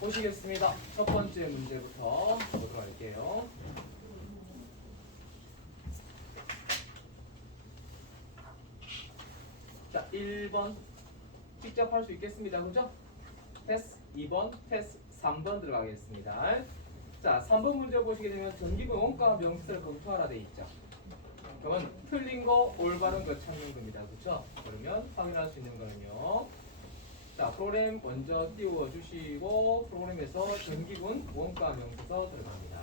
보시겠습니다. 첫 번째 문제부터 보도록 할게요. 자, 1번 직접 할 수 있겠습니다. 그죠? 테스트 2번, 테스트 3번 들어가겠습니다. 자, 3번 문제 보시게 되면 전기분 원가 명세를 검토하라 돼 있죠. 그러면 틀린 거, 올바른 거 찾는 겁니다. 그렇죠? 그러면 확인할 수 있는 거는요. 자, 프로그램 먼저 띄워 주시고 프로그램에서 전기분 원가 명세서 들어갑니다.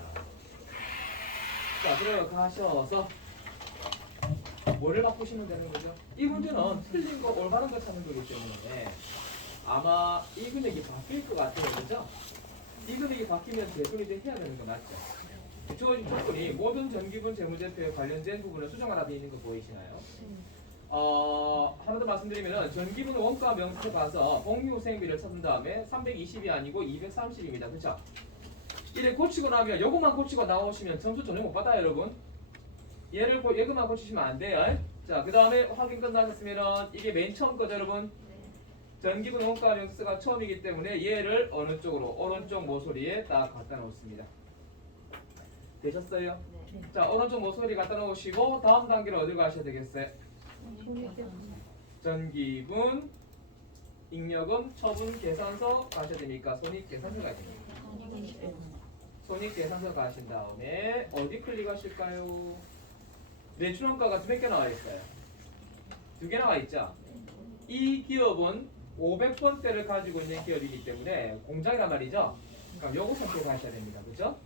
자, 들어가셔서 뭐를 바꾸시면 되는 거죠? 이 문제는 틀린 거, 올바른 거 찾는 거기 때문에 아마 이 금액이 바뀔 것 같아요. 그죠? 이 금액이 바뀌면 대손이 해야 되는 거 맞죠? 주어진 조건이 모든 전기분 재무제표에 관련된 부분을 수정하라 되어 있는 거 보이시나요? 하나 더 말씀드리면 전기분 원가 명세서 가서 복리후생비를 찾은 다음에 320이 아니고 230입니다. 그쵸? 이를 고치고 나면 요것만 고치고 나오시면 점수 전혀 못 받아요, 여러분. 얘그만 고치시면 안 돼요. 자, 그 다음에 확인 끝나셨으면 이게 맨 처음 거죠, 여러분? 전기분 원가 명세서가 처음이기 때문에 얘를 어느 쪽으로? 오른쪽 모서리에 딱 갖다 놓습니다. 되셨어요? 네. 자, 오른쪽 모서리 갖다 놓으시고 다음 단계로 어디로 가셔야 되겠어요? 전기분, 잉여금, 처분 계산서 가셔야 되니까 손익계산서 가야 됩니다. 손익계산서 가신 다음에 어디 클릭하실까요? 매출원가가 몇 개 나와 있어요? 2개 나와 있죠? 이 기업은 500번대를 가지고 있는 기업이기 때문에 공장이란 말이죠? 그럼 요거 선택하셔야 됩니다. 그죠?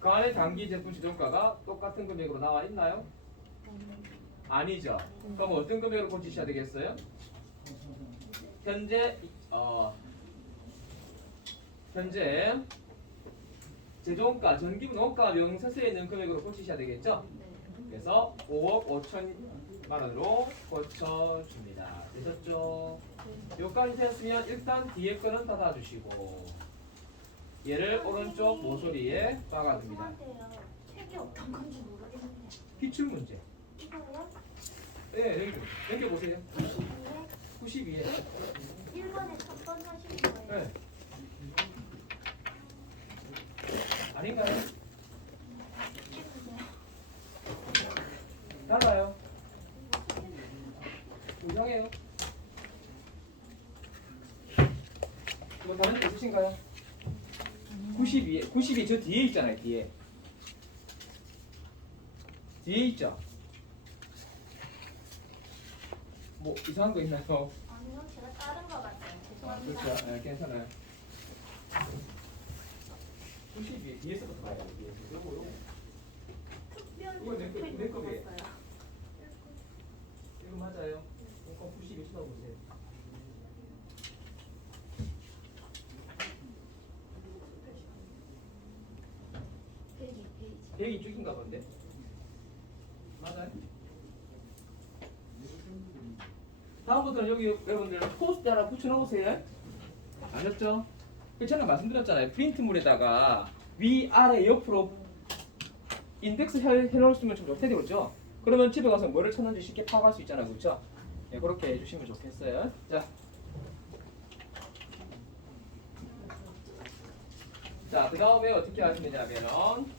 그 안에 단기 제품 시정가가 똑같은 금액으로 나와 있나요? 아니죠. 그럼 어떤 금액으로 고치셔야 되겠어요? 현재 제조원가, 전기분 원가 명세서에 있는 금액으로 고치셔야 되겠죠? 그래서 5억 5천만 원으로 고쳐줍니다. 되셨죠? 여기까지 되었으면 일단 뒤에 거는 닫아주시고 얘를 오른쪽 모서리에 박아줍니다. 책이 어떤 건지 모르겠네요. 기출 문제. 이거요? 네, 넘겨보세요. 92에 92에. 1번에 첫 번 하신 거예요. 네. 아닌가요? 달라요. 이상해요. 뭐 다른 게 있으신가요? 92 저 뒤에 있잖아요. 뒤에 있죠? 뭐 이상한 거 있나요? 아니요, 제가 다른 거 같아요. 죄송합니다. 그렇죠. 네, 괜찮아요. 92 뒤에서부터 봐야 돼요. 뒤에서. 요거. 특별 이거 내 제표 내 있는 거 거예요. 봤어요. 이거 맞아요. 이거 92 쳐다보세요. 페이지. 102쪽인가 본데? 맞아요? 다음부터는 여기 여러분들 포스트 하나 붙여놓으세요. 아셨죠? 제가 말씀드렸잖아요. 프린트물에다가 위, 아래, 옆으로 인덱스 해놓으시면 좀 좋대 그렇죠? 그러면 집에 가서 뭐를 찾는지 쉽게 파악할 수 있잖아요. 그렇죠? 네, 그렇게 해주시면 좋겠어요. 자, 그 다음에 어떻게 하시느냐면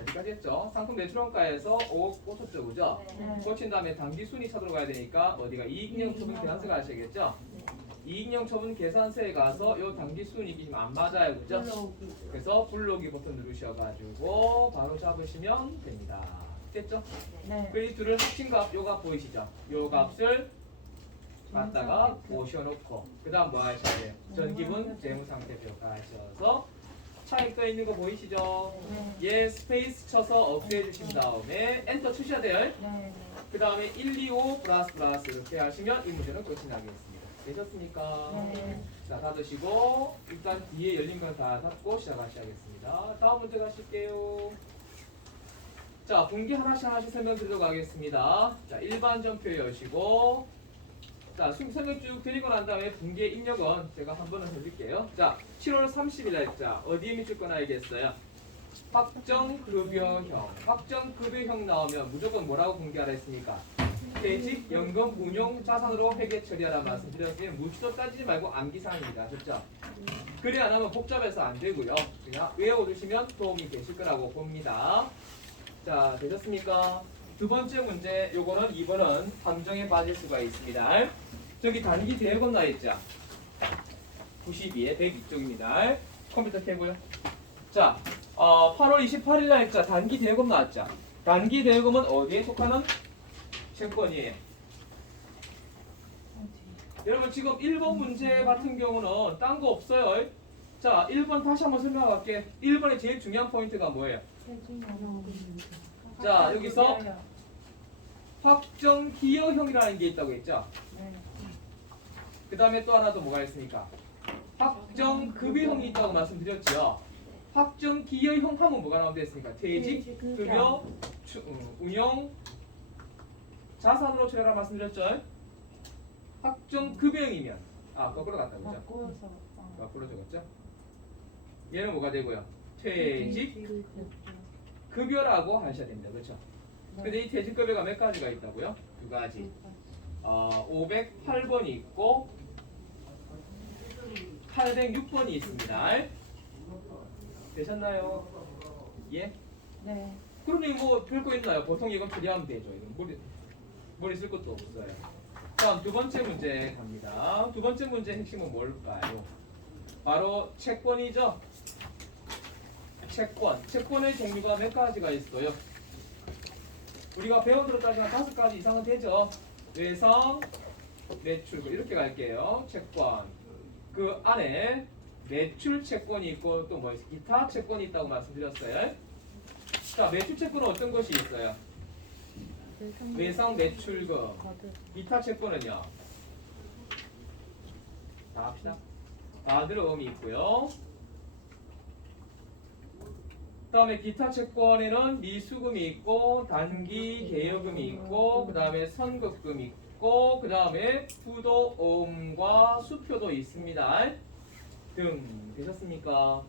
어디까지 했죠? 상품 매출원가에서 5억 꽂혔죠, 그죠? 네. 꽂힌 다음에 단기 순위 찾으러 가야 되니까 어디가 이익용 처분 계산서 가셔야겠죠? 이익용 처분 계산서에 가서 요 단기 순이익이 지금 안 맞아요, 그죠? 그래서 불러오기 버튼 누르셔가지고 바로 잡으시면 됩니다. 됐죠? 네. 이 둘을 합친 값, 요 값 보이시죠? 요 값을 갖다가 모셔놓고 그 다음 뭐 하셔야 돼요? 전기분 재무상태표 가셔서 차익 떠 있는 거 보이시죠? 얘 스페이스 쳐서 없애 주신 다음에 엔터 치셔야 돼요. 네. 그 다음에 125 플러스 이렇게 하시면 이 문제는 끝이 나겠습니다. 되셨습니까? 네. 자, 닫으시고 일단 뒤에 열린 건 다 닫고 시작하셔야겠습니다. 다음 문제 가실게요. 자, 분기 하나씩 설명드리도록 하겠습니다. 자, 일반 전표 여시고 자, 설명 쭉 드리고 난 다음에 분기의 입력은 제가 한 번은 해줄게요. 자, 7월 30일 날짜 어디에 밑줄 거나 알겠어요? 확정급여형. 확정급여형 나오면 무조건 뭐라고 공개하라 했습니까? 퇴직, 연금, 운용, 자산으로 회계 처리하라 말씀드렸어요. 무추도 따지지 말고 암기사항입니다. 아셨죠? 그래 안 하면 복잡해서 안 되고요. 그냥 외워두시면 도움이 되실 거라고 봅니다. 자, 되셨습니까? 두 번째 문제, 요거는 2번은 함정에 빠질 수가 있습니다. 저기 단기 대역은 나있죠? 92에 102쪽입니다. 컴퓨터 켜고요. 자, 8월 28일 날짜 단기 대여금 나왔죠. 단기 대여금은 어디에 속하는 채권이에요? 여러분 지금 1번 문제 같은 경우는 딴 거 없어요. 자, 1번 다시 한번 설명할게. 1번의 제일 중요한 포인트가 뭐예요? 자, 여기서 확정 기여형이라는 게 있다고 했죠. 그 다음에 또 하나 더 뭐가 있습니까? 확정 급여형이 있다고 말씀드렸죠. 확정 기여형 하면 뭐가 나온다 했습니까? 퇴직, 급여, 운용, 자산으로 처리하라 말씀드렸죠. 확정 급여형이면 거꾸로 갔다 그죠? 거꾸로 적었죠? 얘는 뭐가 되고요? 퇴직, 급여라고 하셔야 됩니다. 그렇죠? 근데 이 퇴직급여가 몇 가지가 있다고요? 두 가지. 508번이 있고 806번이 있습니다. 되셨나요? 예? 네. 그러니 뭐 별거 있나요? 보통 이건 처리하면 되죠. 이건 머리 쓸 것도 없어요. 다음 두 번째 문제 갑니다. 두 번째 문제 핵심은 뭘까요? 바로 채권이죠. 채권의 종류가 몇 가지가 있어요? 우리가 배워 들었다지만 5가지 이상은 되죠. 외성, 매출 이렇게 갈게요. 채권. 그 안에 매출 채권이 있고 또 뭐 있어요? 기타 채권이 있다고 말씀드렸어요. 자, 매출 채권은 어떤 것이 있어요? 외상 매출금. 기타 채권은요. 다 합시다. 다들어음이 있고요. 그 다음에 기타 채권에는 미수금이 있고 단기 계여금이 있고 그 다음에 선급금이 있고 그 다음에 부도음과 수표도 있습니다. 등 되셨습니까?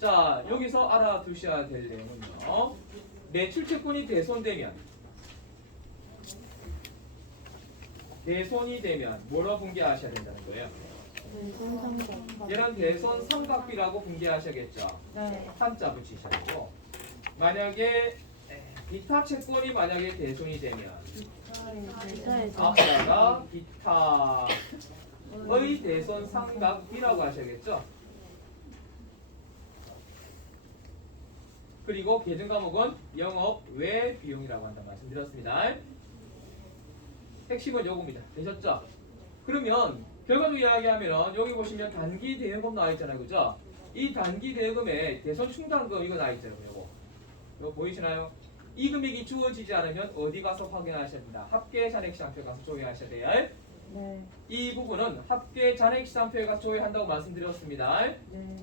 자, 여기서 알아두셔야 될 내용은요. 매출 채권이 대손이 되면 뭐로 분개하셔야 된다는 거예요? 얘는 대손 삼각비라고 분개하셔야겠죠. 네. 한자 붙이셔야고 만약에 기타 채권이 만약에 대손이 되면 앞에다가 기타의 대손 삼각비라고 하셔야겠죠. 그리고 계정 과목은 영업 외 비용이라고 한다 말씀드렸습니다. 핵심은 요겁니다. 되셨죠? 그러면 결과적으로 이야기하면 여기 보시면 단기 대여금 나와 있잖아요. 그죠? 이 단기 대여금에 대손 충당금 이거 나와 있잖아요. 요거 보이시나요? 이 금액이 주어지지 않으면 어디 가서 확인하셔야 됩니다. 합계 잔액시장표에 가서 조회하셔야 돼요. 네. 이 부분은 합계 잔액시장표에 가서 조회한다고 말씀드렸습니다. 네.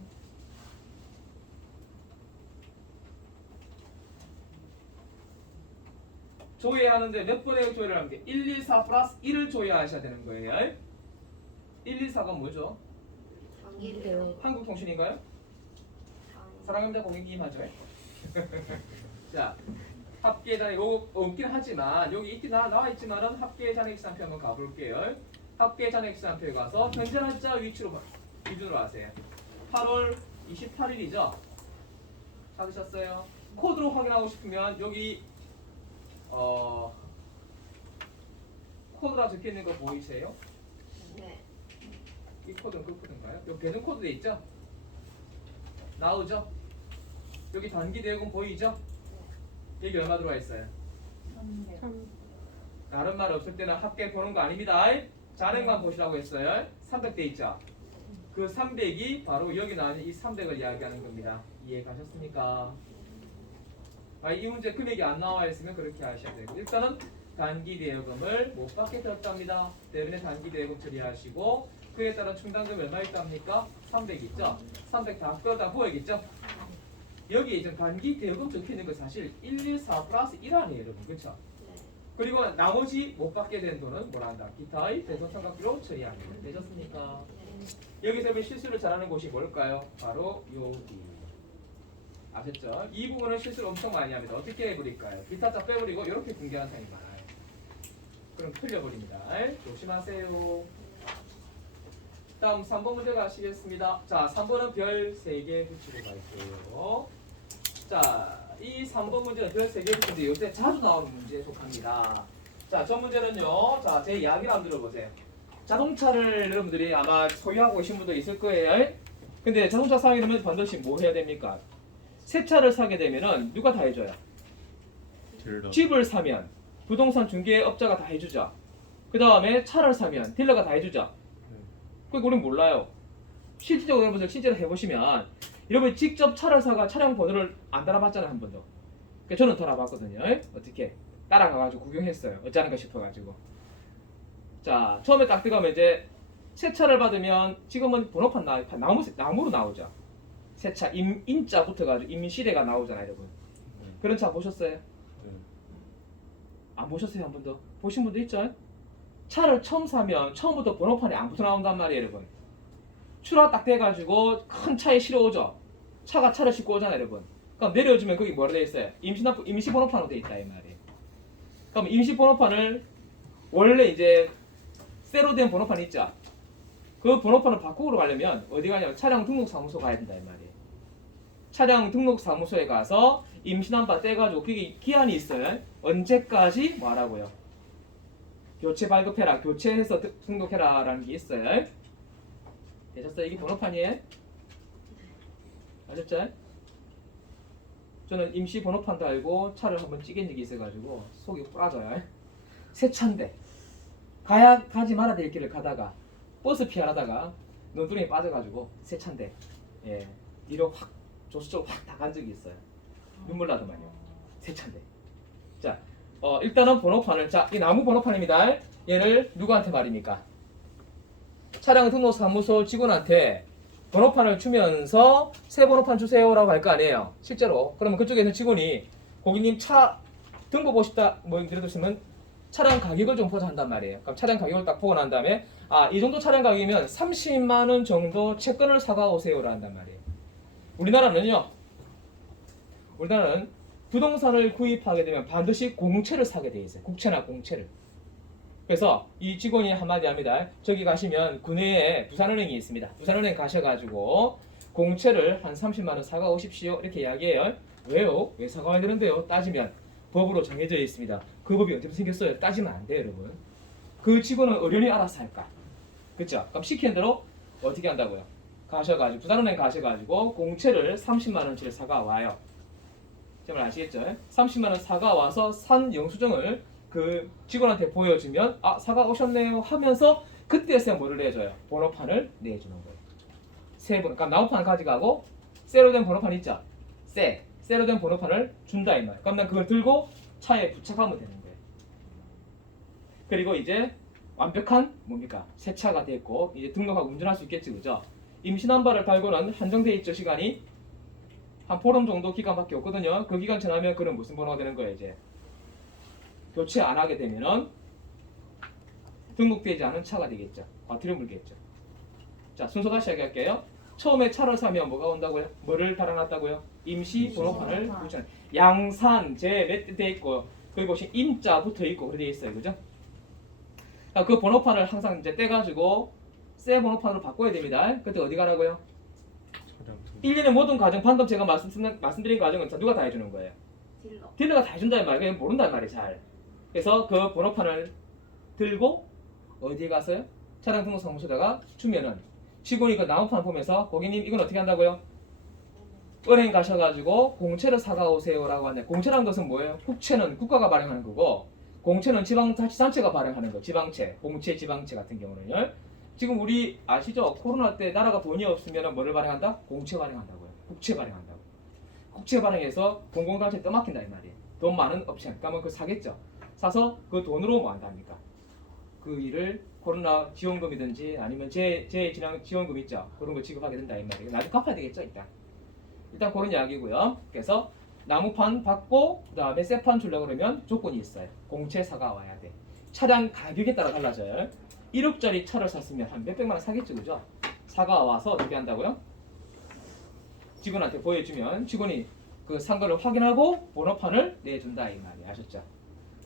조회하는데 몇 번의 조회를 하는 게 1, 2, 4 플러스 1을 조회하셔야 되는 거예요. 1, 2, 4가 뭐죠? 한국통신인가요? 사랑합니다 고객님 하죠. 자, 합계 잔액 없긴 하지만 여기 있긴 나와 있지만은 합계 잔액시장표 한번 가볼게요. 합계 잔액시장표에 가서 현재 날짜 위치로 기준으로 하세요. 8월 28일이죠. 찾으셨어요? 코드로 확인하고 싶으면 여기 코드라 적혀 있는 거 보이세요? 네. 이 코드는 그 코드인가요? 여기 배분 코드 돼 있죠? 나오죠? 여기 단기 대여금 보이죠? 여기 얼마 들어와 있어요? 다른 말 없을 때는 합계 보는 거 아닙니다. 잔액만 보시라고 했어요. 300 돼 있죠? 그 300이 바로 여기 나오는 이 300을 이야기하는 겁니다. 이해 가셨습니까? 이 문제 금액이 안 나와 있으면 그렇게 하셔야 되고 일단은 단기 대여금을 못 받게 되었답니다. 때문에 단기 대여금 처리하시고 그에 따른 충당금이 얼마 있답니까? 300 있죠? 300 다 끌어다 부어야겠죠? 여기에 지금 단기 대여금 적혀있는 거 사실 1, 2, 4 플러스 1 아니에요 여러분 그렇죠? 그리고 나머지 못 받게 된 돈은 뭐라 한다? 기타의 대손 삼각비로 처리합니다. 되셨습니까? 여기서 왜 실수를 잘하는 곳이 뭘까요? 바로 여기 아셨죠? 이 부분은 실수를 엄청 많이 합니다. 어떻게 해버릴까요? 기타 자 빼버리고 이렇게 분개하는 사람이 많아요. 그럼 틀려버립니다. 조심하세요. 다음 3번 문제 가시겠습니다. 자, 3번은 별 3개 붙이고 갈게요. 자, 이 3번 문제는 별 3개 붙이는데 요새 자주 나오는 문제에 속합니다. 자, 저 문제는요. 자, 제 이야기를 한번 들어보세요. 자동차를 여러분들이 아마 소유하고 계신 분도 있을 거예요. 근데 자동차 사려면 반드시 뭐 해야 됩니까? 새 차를 사게 되면은 누가 다 해줘요? 딜러. 집을 사면 부동산 중개업자가 다 해주죠. 그 다음에 차를 사면 딜러가 다 해주죠. 그러니까 우리는 몰라요. 실질적으로 여러분들 실제로 해보시면 여러분 직접 차를 사가 차량 번호를 안 달아봤잖아요, 한 번도. 그러니까 저는 달아봤거든요. 어떻게 따라가가지고 구경했어요. 어쩌는가 싶어가지고. 자, 처음에 딱 들어가면 이제 새 차를 받으면 지금은 번호판 나무로 나오죠. 새 차 인자 붙어가지고 임시례가 나오잖아요, 여러분. 그런 차 보셨어요? 네. 안 보셨어요, 한 번도? 보신 분도 있죠? 차를 처음 사면 처음부터 번호판이 안 붙어 나온단 말이에요, 여러분. 출하 딱 돼가지고 큰 차에 실어오죠. 차가 차를 싣고 오잖아요, 여러분. 그럼 내려주면 거기 뭐라 돼 있어요? 임시 번호판으로 돼 있다 이 말이에요. 그럼 임시 번호판을 원래 이제 새로 된 번호판 있죠. 그 번호판을 바꾸러 가려면 어디 가냐면 차량 등록 사무소 가야 된다 이 말이에요. 차량 등록 사무소에 가서 임시 넘버 떼가지고 그게 기한이 있어요. 언제까지 뭐하라고요? 교체 발급해라, 교체해서 등록해라라는 게 있어요. 되셨어요? 이게 번호판이에요? 아셨죠? 저는 임시 번호판 달고 차를 한번 찍은 적이 있어가지고 속이 뿌라져요. 새 차인데 가지 말아야 될 길을 가다가 버스 피하다가 눈두덩이 빠져가지고 새 차인데 뒤로 확 조수쪽으로 확 다 간 적이 있어요. 눈물 나더만요. 새 차인데. 자, 일단은 번호판을 이 나무 번호판입니다. 얘를 누구한테 말입니까? 차량 등록 사무소 직원한테 번호판을 주면서 새 번호판 주세요라고 할 거 아니에요. 실제로. 그러면 그쪽에서 직원이 고객님 차 등록하고 싶다 뭐 예를 들었으면 차량 가격을 좀 보자 한단 말이에요. 그럼 차량 가격을 딱 보고 난 다음에 이 정도 차량 가격이면 30만 원 정도 채권을 사가 오세요라 한단 말이에요. 우리나라는 부동산을 구입하게 되면 반드시 공채를 사게 돼 있어요. 국채나 공채를. 그래서 이 직원이 한마디 합니다. 저기 가시면 구내에 부산은행이 있습니다. 부산은행 가셔가지고 공채를 한 30만 원 사가 오십시오. 이렇게 이야기해요. 왜요? 왜 사가 와야 되는데요? 따지면 법으로 정해져 있습니다. 그 법이 언제부터 생겼어요? 따지면 안 돼요, 여러분. 그 직원은 어련히 알아서 할까? 그쵸? 그럼 시키는 대로 어떻게 한다고요? 가셔가지고 부산은행 가셔가지고 공채를 30만 원치를 사가 와요. 정말 아시겠죠? 30만 원 사가 와서 산 영수증을 그 직원한테 보여주면 사가 오셨네요 하면서 그때서야 뭐를 내줘요? 번호판을 내주는 거예요. 세 번, 그러니까 나무판 가져가고 새로 된 번호판 있죠? 새로 된 번호판을 준다 이 말이에요. 그럼 난 그걸 들고 차에 부착하면 되는 거예요. 그리고 이제 완벽한 뭡니까? 새 차가 됐고 이제 등록하고 운전할 수 있겠지, 그죠? 임시 넘버를 달고는 한정돼 있죠, 시간이. 한 보름 정도 기간밖에 없거든요. 그 기간 지나면 그는 무슨 번호가 되는 거예요, 이제? 교체 안 하게 되면은 등록되지 않은 차가 되겠죠. 과태료 물겠죠. 자, 순서 다시 얘기할게요. 처음에 차를 사면 뭐가 온다고요? 뭐를 달아놨다고요? 임시 번호판을 붙여. 양산 몇 돼 있고 거기 보시면 인자 붙어 있고 그렇게 돼 있어요, 그죠? 그 번호판을 항상 이제 떼가지고 새 번호판으로 바꿔야 됩니다. 그때 어디 가라고요? 차량 등록. 일련의 모든 과정, 방금 제가 말씀드린 과정은 누가 다 해주는 거예요? 딜러. 딜러가 다 해준다는 말이에요. 모른단 말이에요, 잘. 그래서 그 번호판을 들고 어디에 가서요? 차량 등록 사무소에다가 주면은 직원이 그 나무판 보면서 고객님 이건 어떻게 한다고요? 은행 가셔가지고 공채를 사가 오세요라고 하는데 공채라는 것은 뭐예요? 국채는 국가가 발행하는 거고 공채는 지방자치단체가 발행하는 거. 지방채, 공채, 지방채 같은 경우는요. 지금 우리 아시죠? 코로나 때 나라가 돈이 없으면 뭐를 발행한다? 공채 발행한다고요. 국채 발행한다고. 국채 발행해서 공공단체 떠맡긴다 이 말이에요. 돈 많은 업체. 그러면 그거 사겠죠. 사서 그 돈으로 뭐 한답니까? 그 일을 코로나 지원금이든지 아니면 재진앙 지원금 있죠. 그런 거 지급하게 된다 이 말이에요. 나중에 갚아야 되겠죠, 일단 그런 이야기고요. 그래서 나무판 받고 그 다음에 새판 주려고 그러면 조건이 있어요. 공채 사가 와야 돼. 차량 가격에 따라 달라져요. 1억짜리 차를 샀으면 한 몇백만 원 사겠죠, 그죠? 사가 와서 어떻게 한다고요? 직원한테 보여주면 직원이 그 산 거를 확인하고 번호판을 내준다 이 말이 아셨죠?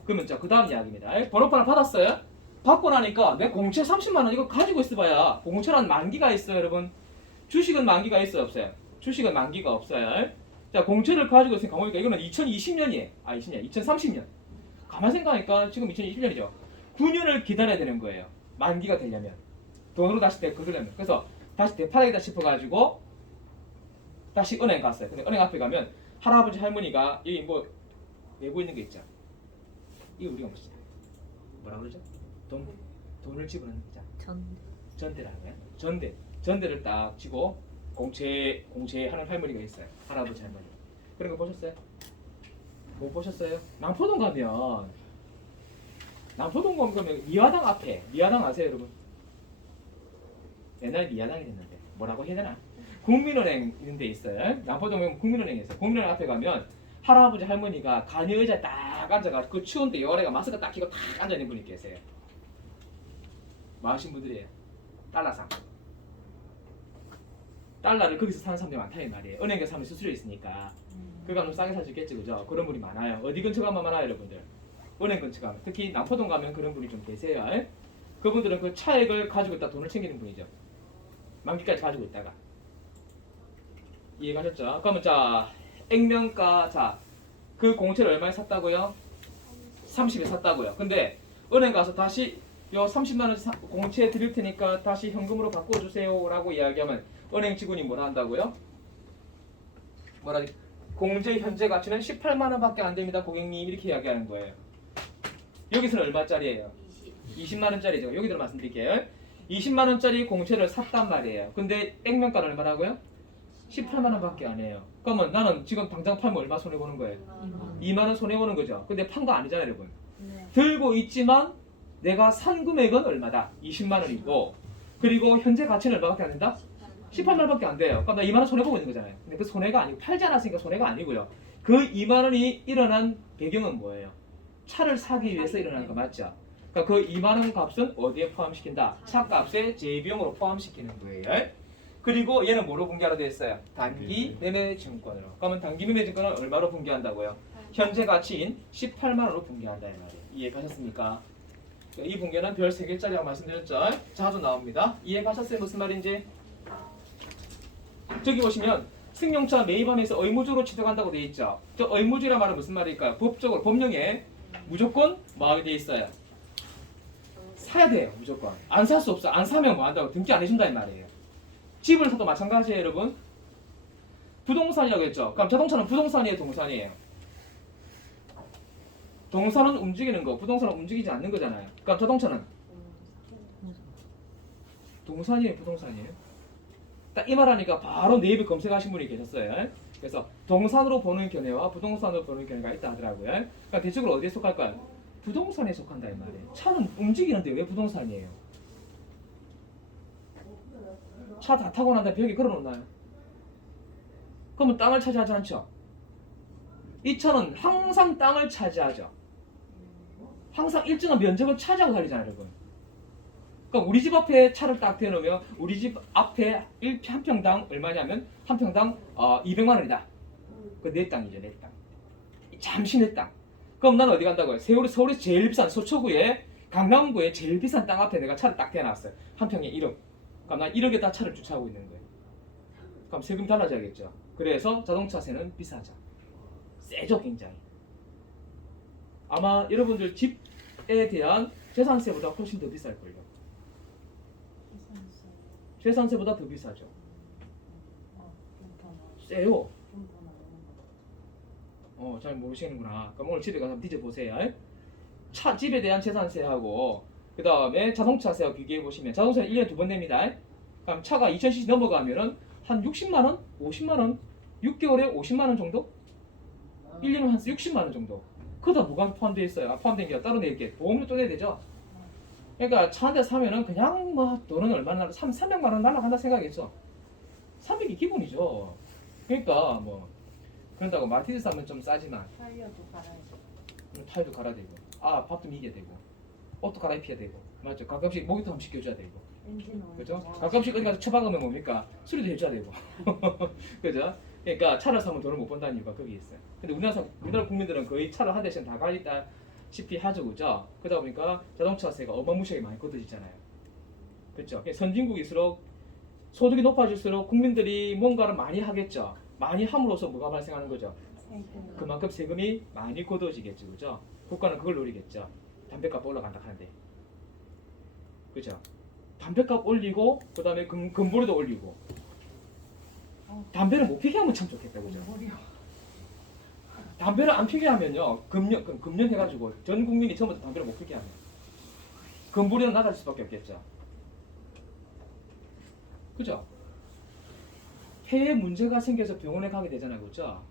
그러면 자, 그 다음 이야기입니다. 번호판을 받았어요? 받고 나니까 내 공채 30만 원 이거 가지고 있어봐야 공채란 만기가 있어요, 여러분. 주식은 만기가 있어요, 없어요? 주식은 만기가 없어요. 자, 공채를 가지고 있으니까 보니까 이거는 2020년이에요. 2030년. 가만 생각하니까 지금 2020년이죠. 9년을 기다려야 되는 거예요. 만기가 되려면. 돈으로 다시 갚으려면. 그래서 다시 되팔아야겠다 싶어가지고 다시 은행 갔어요. 근데 은행 앞에 가면 할아버지 할머니가 여기 뭐 외고 있는 게 있죠. 이거 우리가 뭐라 그러죠? 돈을 지불하는 자 전대라는 거야. 전대를 딱 쥐고 공채하는 할머니가 있어요. 할아버지 할머니. 그런 거 보셨어요? 못 보셨어요? 남포동 가면 미화당 앞에 미화당 아세요, 여러분? 옛날에 미화당이 됐는데 뭐라고 해야 되나? 국민은행 이런 데 있어요. 남포동에 국민은행이 있어요. 국민은행 앞에 가면 할아버지 할머니가 간이 의자에 딱 앉아가지고 그 추운데 여래가 마스크 딱 끼고 딱 앉아있는 분이 계세요. 뭐 하신 분들이에요? 달러상. 달러를 거기서 사는 사람들이 많다 이 말이에요. 은행에 사면 수수료 있으니까. 그가 좀 싸게 살 수 있겠지, 그죠? 그런 분이 많아요. 어디 근처 가면 많아요, 여러분들? 은행 근처 가면. 특히 남포동 가면 그런 분이 좀 계세요. 그분들은 그 차액을 가지고 있다 돈을 챙기는 분이죠. 만기까지 가지고 있다가. 이해가셨죠? 그러면 자, 액면가, 자, 그 공채를 얼마에 샀다고요? 30에 샀다고요. 근데 은행 가서 다시 요 30만 원 공채 드릴 테니까 다시 현금으로 바꿔주세요라고 이야기하면 은행 직원이 뭐라 한다고요? 공제 현재 가치는 18만 원밖에 안 됩니다, 고객님. 이렇게 이야기하는 거예요. 여기서는 얼마짜리예요? 20만 원짜리죠. 여기도 말씀드릴게요. 20만 원짜리 공채를 샀단 말이에요. 근데 액면가는 얼마라고요? 18만 원밖에 안 해요. 그러면 나는 지금 당장 팔면 얼마 손해 보는 거예요? 2만 원 손해 보는 거죠. 근데 판 거 아니잖아요, 여러분. 네. 들고 있지만 내가 산 금액은 얼마다? 20만 원이고, 그리고 현재 가치는 얼마밖에 안 된다? 18만 원밖에 안 돼요. 그럼 나 2만 원 손해 보고 있는 거잖아요. 근데 그 손해가 아니고 팔지 않았으니까 손해가 아니고요. 그 2만 원이 일어난 배경은 뭐예요? 차를 사기 위해서 일어난 거 맞죠? 그러니까 그 2만 원 값은 어디에 포함시킨다? 차 값에 제비용으로 포함시키는 거예요. 그리고 얘는 뭐로 분기하라 되어 있어요? 단기 매매 증권으로. 그러면 단기 매매 증권은 얼마로 분기한다고요? 현재 가치인 18만 원으로 분기한다 이 말이에요. 이해가셨습니까? 이 분기는 별 3개짜리라고 말씀드렸죠? 자주 나옵니다. 이해가셨어요? 무슨 말인지? 저기 보시면 승용차 매입함에서 의무적으로 취득한다고 되어 있죠. 저 의무주의란 말은 무슨 말일까요? 법적으로 법령에 무조건 뭐하게 되어 있어요? 사야 돼요. 무조건. 안 살 수 없어. 안 사면 뭐 한다고? 등기 안 해준다 이 말이에요. 집을 사도 마찬가지예요, 여러분. 부동산이라고 했죠. 그럼 자동차는 부동산이에요, 동산이에요? 동산은 움직이는 거, 부동산은 움직이지 않는 거잖아요. 그럼 자동차는 동산이에요, 부동산이에요? 딱 이 말하니까 바로 네이버 검색하신 분이 계셨어요. 그래서 동산으로 보는 견해와 부동산으로 보는 견해가 있다 하더라고요. 그러니까 대체적으로 어디에 속할까요? 부동산에 속한다 이 말이에요. 차는 움직이는데 왜 부동산이에요? 차 다 타고 난 다음에 벽에 걸어놓나요? 그러면 땅을 차지하지 않죠? 이 차는 항상 땅을 차지하죠. 항상 일정한 면적을 차지하고 달리잖아요, 여러분. 그러니까 우리 집 앞에 차를 딱 대놓으면 우리 집 앞에 한 평당 얼마냐면 한 평당 200만 원이다. 그 내 땅이죠, 내 땅. 잠시 내 땅. 그럼 나는 어디 간다고요? 서울에서 제일 비싼 서초구에 강남구에 제일 비싼 땅 앞에 내가 차를 딱 대놨어요. 한 평에 1억. 그럼 난 1억에다 차를 주차하고 있는 거예요. 그럼 세금 달라져야겠죠. 그래서 자동차세는 비싸죠. 세죠, 굉장히. 아마 여러분들 집에 대한 재산세보다 훨씬 더 비쌀걸요. 재산세보다 더 비싸죠. 세요. 잘 모르시는구나. 그럼 오늘 집에 가서 한번 뒤져보세요. 집에 대한 재산세하고 그 다음에 자동차세하고 비교해보시면 자동차는 1년에 2번 냅니다. 그럼 차가 2000cc 넘어가면은 한 60만원? 50만원? 6개월에 50만원 정도? 1년에 한 60만원 정도. 그다 뭐가 포함되어 있어요? 포함된 게 따로 낼게. 보험료 또 내야 되죠? 그러니까 차 한 대 사면은 그냥 뭐 돈은 얼마나 날라 300만 원 날라간다 생각했어. 300이 기본이죠. 그러니까 뭐 그런다고 마티즈 사면 좀 싸지만 타이어도 갈아야죠. 타이도 갈아야 되고 밥도 미게 되고 옷도 갈아입혀야 되고 맞죠? 가끔씩 목욕도 한 번씩 해줘야 되고 엔진 오일. 그죠? 가끔씩 어디 가서 처박으면 뭡니까? 수리도 해줘야 되고 그죠? 그러니까 차를 사면 돈을 못 번다는 이유가 거기 있어요. 근데 우리나라 국민들은 거의 차를 한 대씩 다 하죠, 그죠? 그러다 보니까 자동차세가 어마무시하게 많이 걷어지잖아요. 그렇죠? 선진국일수록 소득이 높아질수록 국민들이 뭔가를 많이 하겠죠. 많이 함으로써 뭐가 발생하는 거죠? 그만큼 세금이 많이 걷어지겠죠, 그죠? 국가는 그걸 노리겠죠. 담배값 올라간다 하는데, 그죠? 담배값 올리고 그다음에 금보리도 올리고. 담배를 못 피게 하면 참 좋겠다, 그죠? 담배를 안 피게 하면요, 금년 해가지고 전 국민이 처음부터 담배를 못 피게 하면 금보리는 나갈 수밖에 없겠죠. 그죠? 폐에 문제가 생겨서 병원에 가게 되잖아요, 그죠?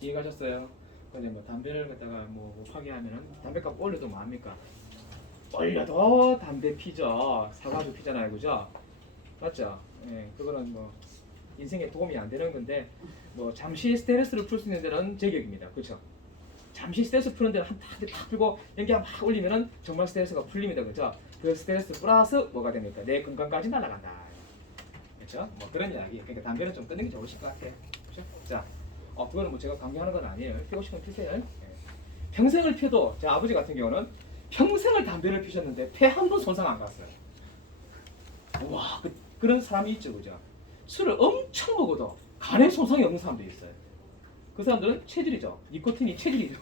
이해가셨어요? 근데 뭐 담배를 갖다가 뭐 못 파게 하면은 담배값 올려도 뭐 합니까? 올려도 담배 피죠. 사가지고 피잖아요, 그죠? 맞죠? 예, 그거는 뭐 인생에 도움이 안 되는 건데 뭐 잠시 스트레스를 풀 수 있는 데는 제격입니다, 그렇죠? 잠시 스트레스 푸는 데는 한대 팍 풀고 연기 막 올리면은 정말 스트레스가 풀립니다, 그렇죠? 그 스트레스 플러스 뭐가 됩니까? 내 건강까지 날아간다, 그렇죠? 뭐 그런 이야기. 그러니까 담배는 좀 끊는 게 좋으실 것 같아요, 그렇죠? 자, 그거는 뭐 제가 강요하는 건 아니에요. 피고 싶으면 피세요. 예. 평생을 피워도 제 아버지 같은 경우는 평생을 담배를 피셨는데 폐 한 번 손상 안 갔어요. 와, 그런 사람이 있죠, 그죠? 술을 엄청 먹어도 간에 손상이 없는 사람도 있어요. 그 사람들은 체질이죠. 니코틴이 체질이죠.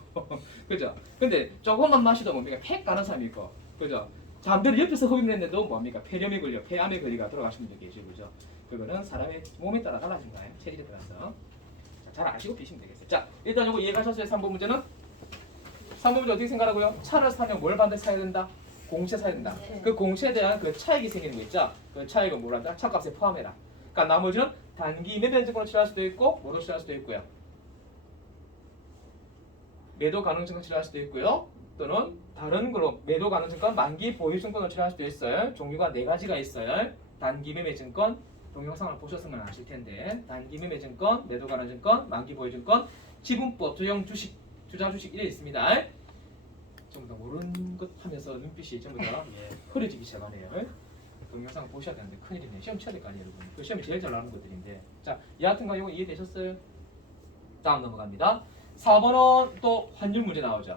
그죠? 근데 조금만 마시다 뭡니까? 폐 까는 사람이 있고, 그죠? 담배를 옆에서 흡입을 했는데도 뭡니까? 폐렴에 걸려, 폐암에 걸리가 돌아가시는 분도 계시고, 그죠? 그거는 사람의 몸에 따라 달라진 거예요. 체질에 따라서. 잘 아시고 피시면 되겠어요. 자, 일단 이거 이해가셨어요? 3번 문제는? 3번 문제 어떻게 생각하고요? 차를 사면 뭘 반드시 사야 된다? 공채 사야 된다. 그 공채에 대한 그 차익이 생기는 거 있죠? 그 차익은 뭘 한다? 차값에 포함해라. 그러니까 나머지는 단기 매매증권을 취할 수도 있고 뭐로 취할 수도 있고요. 매도 가능증권 취할 수도 있고요. 또는 다른 거로 매도 가능증권, 만기 보유증권을 취할 수도 있어요. 종류가 4가지가 있어요. 단기 매매증권, 동영상을 보셨으면 아실 텐데 단기 매매증권, 매도 가능증권, 만기 보유증권, 지분법, 조형 주식, 투자 주식 이래 있습니다. 전부 다 모르는 것 하면서 눈빛이 전부 다 흐려지기 시작하네요. 동영상 보셔야 되는데 큰일이네. 시험 쳐야 될 거 아니에요, 여러분. 그 시험이 제일 잘 나오는 것들인데. 자, 여하튼간 이거 이해되셨어요? 다음 넘어갑니다. 4번은 또 환율 문제 나오죠.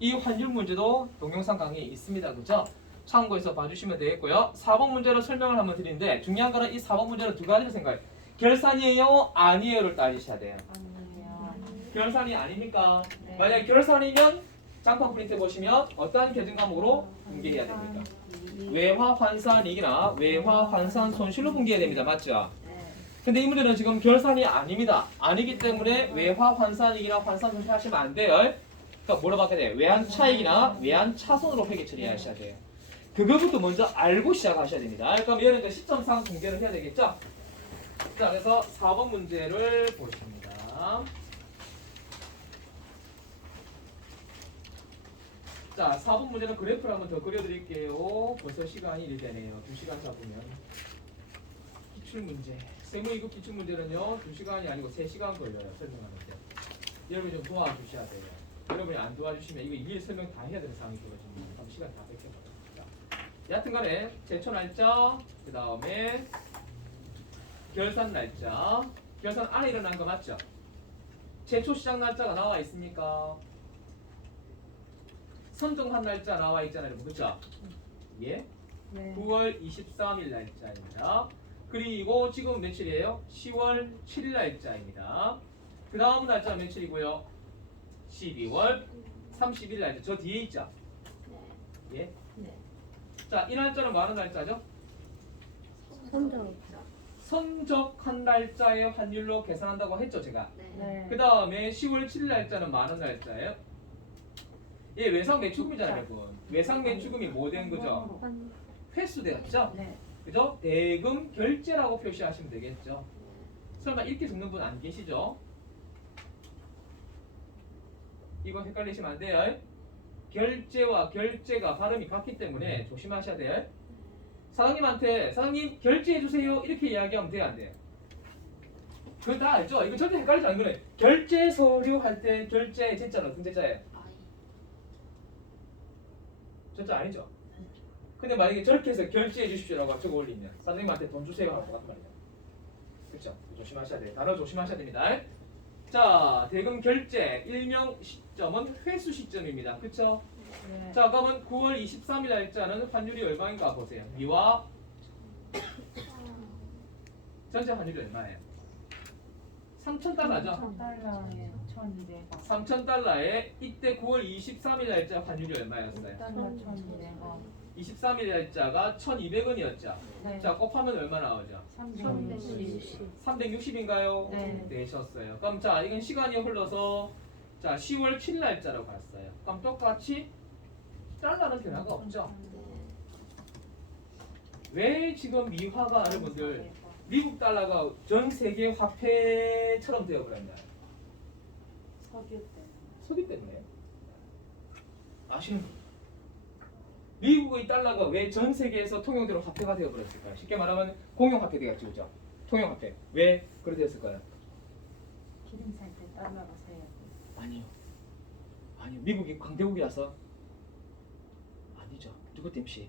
이 환율 문제도 동영상 강의에 있습니다, 그죠? 참고해서 봐주시면 되겠고요. 4번 문제로 설명을 한번 드리는데 중요한 거는 이 4번 문제는 2가지를 생각해요. 결산이에요, 아니에요를 따지셔야 돼요. 결산이 아닙니까? 네. 만약에 결산이면 장판 프린트 보시면 어떠한 계정 과목으로 분개해야 됩니까? 외화 환산 이익이나 외화 환산 손실로 분개해야 됩니다. 맞죠? 근데 이 문제는 지금 결산이 아닙니다. 아니기 때문에 외화 환산 이익이나 환산 손실 하시면 안 돼요. 그러니까 뭐로 바꿔야 돼요? 외환 차익이나 외환 차손으로 회계 처리하셔야 돼요. 그거부터 먼저 알고 시작하셔야 됩니다. 그럼 얘는 그 시점상 공개를 해야 되겠죠? 자, 그래서 4번 문제를 보십니다. 자, 4번 문제는 그래프를 한번 더 그려드릴게요. 벌써 시간이 이리 되네요. 2시간 잡으면. 기출문제. 세무이급 기출문제는요. 2시간이 아니고 3시간 걸려요. 설명하는데. 여러분이 좀 도와주셔야 돼요. 여러분이 안 도와주시면 이거 일일이 설명 다 해야 되는 상황이 벌어집니다. 그럼 시간 다 뺏겨버립니다. 여하튼간에 제초 날짜, 그 다음에 결산 날짜. 결산 안에 일어난 거 맞죠? 제초 시작 날짜가 나와 있습니까? 선정한 날짜 나와 있잖아요, 여러분. 그렇죠? 예? 9월 23일 날짜입니다. 그리고 지금 며칠이에요? 10월 7일 날짜입니다. 그 다음 날짜는 며칠이고요? 12월 30일 날짜. 저 뒤에 있죠? 예? 자, 이 날짜는 뭐 하는 날짜죠? 선적한 날짜의 환율로 계산한다고 했죠, 제가. 그 다음에 10월 7일 날짜는 뭐 하는 날짜예요? 예, 외상 매출금이잖아요, 여러분. 외상 매출금이 뭐 된 거죠? 회수되었죠? 그죠? 대금 결제라고 표시하시면 되겠죠. 설마 이렇게 적는 분 안 계시죠? 이거 헷갈리시면 안 돼요. 결제와 결제가 발음이 같기 때문에 조심하셔야 돼요. 사장님한테 사장님 결제해 주세요 이렇게 이야기하면 돼요, 안 돼요? 그건 다 알죠? 이거 절대 헷갈리지 않는 거예요. 결제 서류 할 때 결제의 제자는 어떤 제자예요? 제자 아니죠? 근데 만약에 저렇게 해서 결제해 주십시오라고 적어 올리면 사장님한테 돈 주세요 하고 똑같은 말이죠. 그렇죠? 조심하셔야 돼요. 단어 조심하셔야 됩니다. 자, 대금 결제 일명 시점은 회수 시점입니다. 그렇죠? 네. 자, 그러면 9월 23일 날짜는 환율이 얼마인가 보세요. 미화 전체 환율이 얼마예요? 3,000달러죠. 3,000달러에 1,200원. 3,000달러에 이때 9월 23일 날짜 환율이 얼마였어요? 1달러 1,200원. 23일 날짜가 1,200원이었죠. 네. 자, 곱하면 얼마 나오죠? 360. 360인가요? 네. 되셨어요. 그럼 자, 이건 시간이 흘러서 자, 10월 7일 날짜로 갔어요. 그럼 똑같이 달러는 변화가 없죠. 왜 지금 미화가 여러분들 미국 달러가 전 세계 화폐처럼 되어버렸나요? 석유 때문에. 소비 때문에. 아시는 분? 미국의 달러가 왜 전 세계에서 통용되는 화폐가 되어버렸을까요? 쉽게 말하면 공용화폐 되겠죠, 그죠? 통용화폐. 왜 그렇게 됐을까요? 기름 살 때 달러로 사야 돼. 아니요. 아니요. 미국이 강대국이라서 아니죠. 누구 땜시?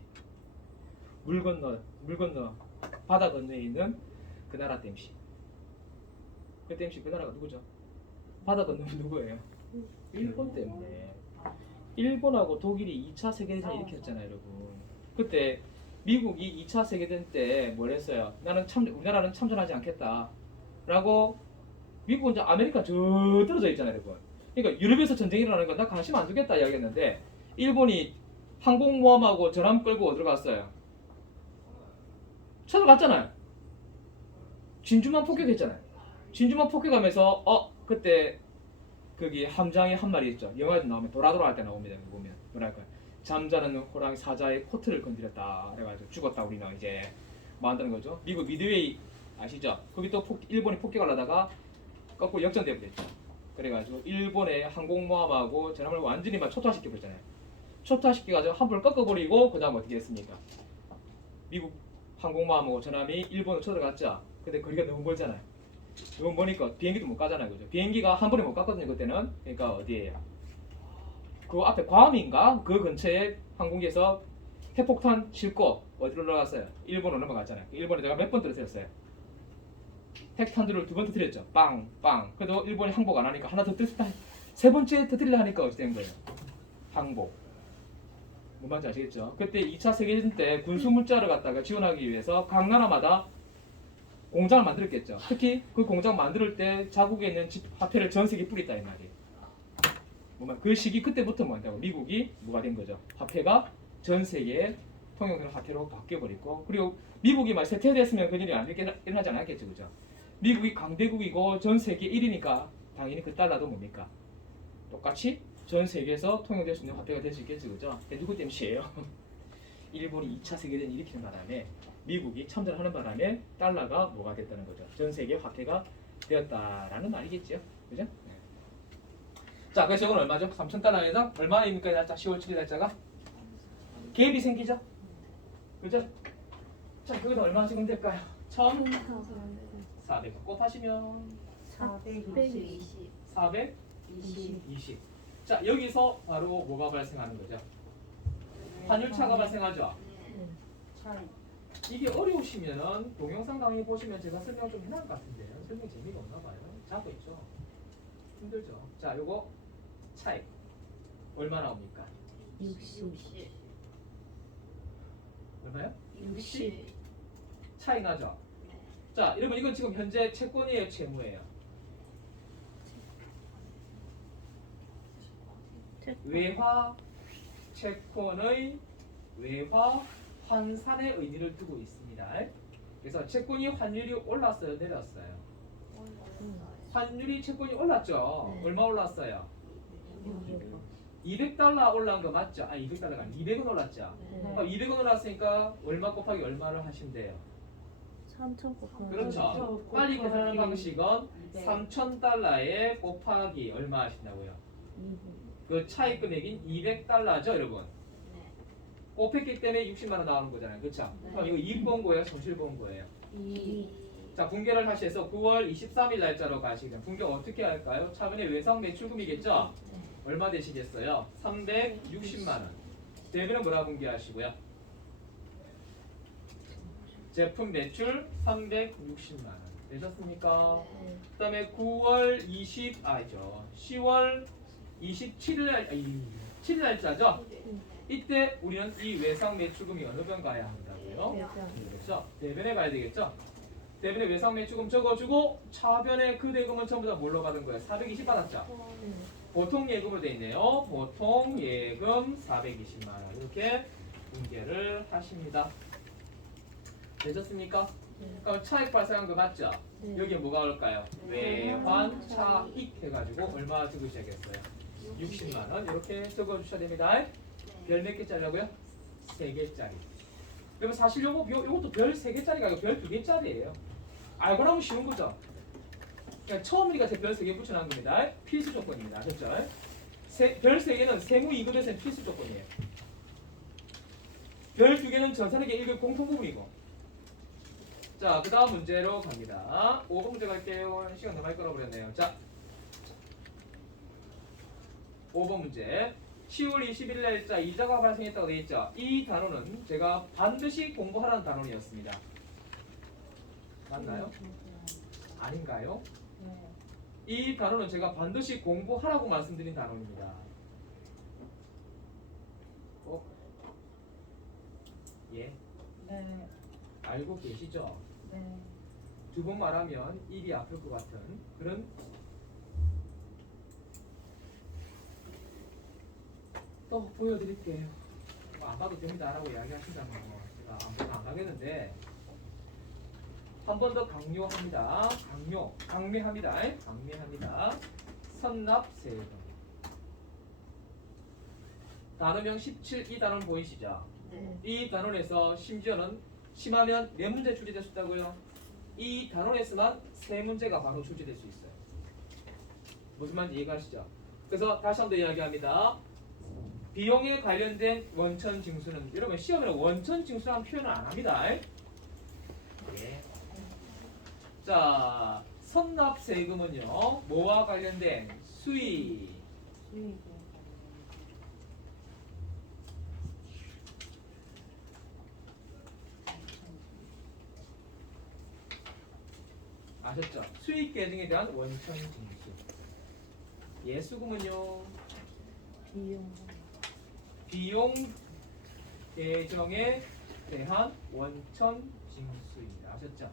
물 건너 바다 건너에 있는 그 나라 땜시. 그 땜시 그 나라가 누구죠? 바다 건너면 누구예요? 일본 때문에. 일본하고 독일이 2차 세계대전 일으켰잖아요, 여러분. 그때 미국이 2차 세계대전 때 뭘 했어요? 우리나라는 참전하지 않겠다라고 미국은 이제 아메리카 저 떨어져 있잖아요, 여러분. 그러니까 유럽에서 전쟁이 일어나는 건 나 관심 안 두겠다 이야기했는데 일본이 항공모함하고 전함 끌고 어디로 갔어요? 쳐들어갔잖아요. 진주만 폭격했잖아요. 진주만 폭격하면서 그때 거기 함장이 한 말이 있죠. 영화에도 나오면 도라도라 할 때 나옵니다. 보면 뭐랄까 잠자는 호랑이 사자의 코트를 건드렸다. 그래가지고 죽었다 우리는 이제 만드는 거죠. 미국 미드웨이 아시죠? 거기 또 일본이 폭격을 하다가 거꾸로 역전되어 버렸죠. 그래가지고 일본의 항공모함하고 전함을 완전히 막 초토화시켜 버렸잖아요. 초토화시켜가지고 함부를 꺾어버리고 그 다음 어떻게 했습니까? 미국 항공모함하고 전함이 일본으로 쳐들어갔죠. 근데 거리가 너무 멀잖아요. 너무 머니까 비행기도 못 가잖아요, 그죠? 비행기가 한 번에 못 갔거든요, 그때는. 그러니까 어디에요? 그 앞에 괌인가? 그 근처에 항공기에서 핵폭탄 싣고 어디로 올라갔어요? 일본으로 넘어갔잖아요. 일본에 제가 몇 번 떨어뜨렸어요? 핵탄두를 2번 터뜨렸죠. 빵, 빵. 그래도 일본이 항복 안 하니까 하나 더 터뜨렸다. 세 번째 터뜨리려 하니까 어떻게 된 거예요? 항복. 뭔 말인지 아시겠죠? 그때 2차 세계대전 때 군수 물자를 갖다가 지원하기 위해서 각 나라마다 공장을 만들었겠죠. 특히 그 공장 만들 때 자국에 있는 화폐를 전 세계에 뿌렸다 이 말이에요. 그 시기 그때부터 뭐냐고 미국이 뭐가 된 거죠. 화폐가 전 세계에 통용되는 화폐로 바뀌어버리고 그리고 미국이 막 쇠퇴됐으면 그 일이 안 일어나지 않았겠죠, 그죠? 미국이 강대국이고 전 세계 1위니까 당연히 그 달러도 뭡니까? 똑같이 전 세계에서 통용될 수 있는 화폐가 될 수 있겠죠, 그죠? 누구 때문이에요? 일본이 2차 세계대전 일으키는 바람에 미국이 참전하는 바람에 달러가 뭐가 됐다는 거죠. 전 세계 화폐가 되었다라는 말이겠죠. 그죠? 네. 자, 그래서 이건 얼마죠? 3,000달러에서 얼마입니까? 날짜 10월 7일 날짜가 갭이 생기죠. 그죠? 자, 그게 얼마 지금 될까요? 1,400 곱하시면 420. 420. 자, 여기서 바로 뭐가 발생하는 거죠? 환율차가 발생하죠. 차이. 이게 어려우시면은 동영상 강의 보시면 제가 설명 좀 해놓을 것 같은데요. 설명 재미가 없나 봐요. 자고 있죠. 힘들죠. 자, 요거 차이 얼마 나옵니까? 60. 얼마요? 60. 차이 나죠. 자, 여러분 이건 지금 현재 채권이에요, 채무예요? 외화 채권의 외화 환산의 의미를 두고 있습니다. 그래서 채권이 환율이 올랐어요, 내렸어요? 환율이 채권이 올랐죠. 네. 얼마 올랐어요? 200달러 올라온 거 맞죠? 200달러가 아니고 200원 올랐죠. 네. 그럼 200원 올랐으니까 얼마 곱하기 얼마를 하시면 돼요? 3,000 곱하기. 그렇죠. 빨리 계산하는 방식은 3,000달러에 곱하기 얼마 하신다고요? 그 차이 금액인 200달러죠, 여러분. 곱했기 때문에 60만 원 나오는 거잖아요. 그렇죠? 그럼 이거 이익 본 거예요, 손실 본 거예요? 자, 분계를 다시 해서 9월 23일 날짜로 가시면 분계 어떻게 할까요? 차분의 외상 매출금이겠죠? 얼마 되시겠어요? 360만 원. 대비는 뭐라 분계하시고요? 제품 매출 360만 원. 되셨습니까? 그다음에 10월 27일 날 17날짜죠? 이때 우리는 이 외상 매출금이 어느 변 가야 한다고요? 대변. 그렇죠? 대변에 가야 되겠죠? 대변에 외상 매출금 적어주고 차변에 그 대금은 전부 다 뭘로 받은 거예요? 420 받았죠? 보통 예금으로 돼 있네요. 보통 예금 420만 원 이렇게 공개를 하십니다. 되셨습니까? 그럼 차익 발생한 거 맞죠? 네. 여기에 뭐가 올까요? 외환 차익 해가지고 얼마 적으셔야겠어요? 60만 원 이렇게 적어주셔야 됩니다. 별 몇 개짜리라고요? 3개짜리. 그러면 사실 요것도 별 3개짜리가 아니고 별 2개짜리예요. 알고 나면 쉬운 거죠? 그냥 처음이니까 별 3개 붙여놓은 겁니다. 필수 조건입니다. 아셨죠? 별 3개는 세무 2급에서는 필수 조건이에요. 별 2개는 전산에게 1급 공통 부분이고. 자, 그 다음 문제로 갑니다. 5번 문제 갈게요. 시간 너무 많이 끌어버렸네요. 자, 5번 문제. 10월 20일 날짜 이자가 발생했다고 되어 있죠. 이 단어는 제가 반드시 공부하라는 단어였습니다. 맞나요? 아닌가요? 이 단어는 제가 반드시 공부하라고 말씀드린 단어입니다. 예, 네. 알고 계시죠? 네. 두 번 말하면 입이 아플 것 같은 그런 또 보여드릴게요. 안 봐도 됩니다라고 이야기하신다면 제가 안 가겠는데 한 번 더 강요합니다. 강매합니다. 선납세금. 단어명 17 이 단원 보이시죠? 네. 이 단원에서 심지어는 심하면 4문제 출제될 수 있다고요. 이 단원에서만 3문제가 바로 출제될 수 있어요. 무슨 말인지 이해가시죠? 그래서 다시 한 번 더 이야기합니다. 비용에 관련된 원천 징수는 여러분 시험에는 원천 징수라는 표현을 안 합니다. 예. 자, 선납세금은요. 뭐와 관련된 수익. 수익이. 아셨죠? 수익 계정에 대한 원천 징수. 예수금은요. 비용. 비용 계정에 대한 원천 징수입니다. 아셨죠?